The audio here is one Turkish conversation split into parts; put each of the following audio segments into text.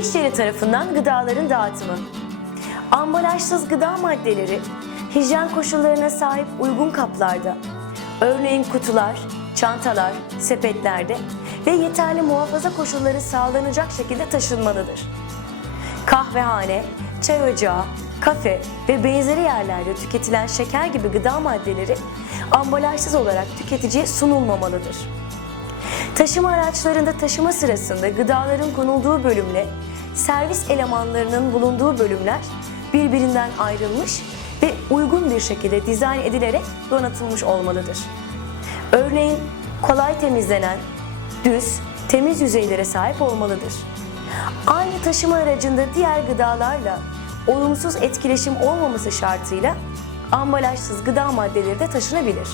İş yeri tarafından gıdaların dağıtımı. Ambalajsız gıda maddeleri hijyen koşullarına sahip uygun kaplarda, örneğin kutular, çantalar, sepetlerde ve yeterli muhafaza koşulları sağlanacak şekilde taşınmalıdır. Kahvehane, çay ocağı, kafe ve benzeri yerlerde tüketilen şeker gibi gıda maddeleri ambalajsız olarak tüketiciye sunulmamalıdır. Taşıma araçlarında taşıma sırasında gıdaların konulduğu bölümle servis elemanlarının bulunduğu bölümler birbirinden ayrılmış ve uygun bir şekilde dizayn edilerek donatılmış olmalıdır. Örneğin kolay temizlenen, düz, temiz yüzeylere sahip olmalıdır. Aynı taşıma aracında diğer gıdalarla olumsuz etkileşim olmaması şartıyla ambalajsız gıda maddeleri de taşınabilir.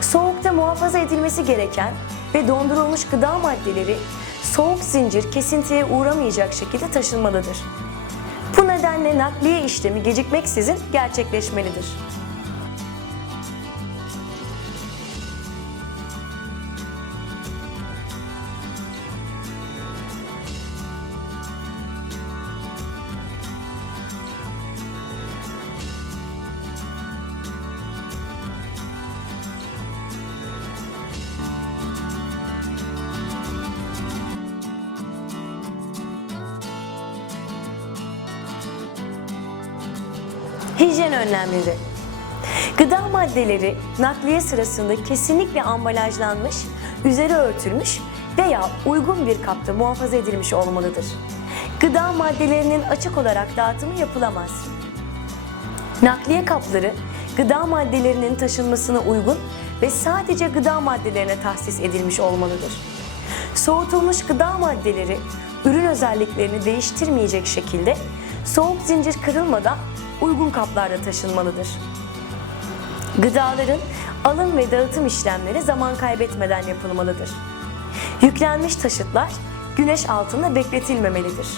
Soğukta muhafaza edilmesi gereken ve dondurulmuş gıda maddeleri soğuk zincir kesintiye uğramayacak şekilde taşınmalıdır. Bu nedenle nakliye işlemi gecikmeksizin gerçekleşmelidir. Hijyen önlemleri. Gıda maddeleri nakliye sırasında kesinlikle ambalajlanmış, üzeri örtülmüş veya uygun bir kapta muhafaza edilmiş olmalıdır. Gıda maddelerinin açık olarak dağıtımı yapılamaz. Nakliye kapları gıda maddelerinin taşınmasına uygun ve sadece gıda maddelerine tahsis edilmiş olmalıdır. Soğutulmuş gıda maddeleri ürün özelliklerini değiştirmeyecek şekilde soğuk zincir kırılmadan uygun kaplarda taşınmalıdır. Gıdaların alım ve dağıtım işlemleri zaman kaybetmeden yapılmalıdır. Yüklenmiş taşıtlar güneş altında bekletilmemelidir.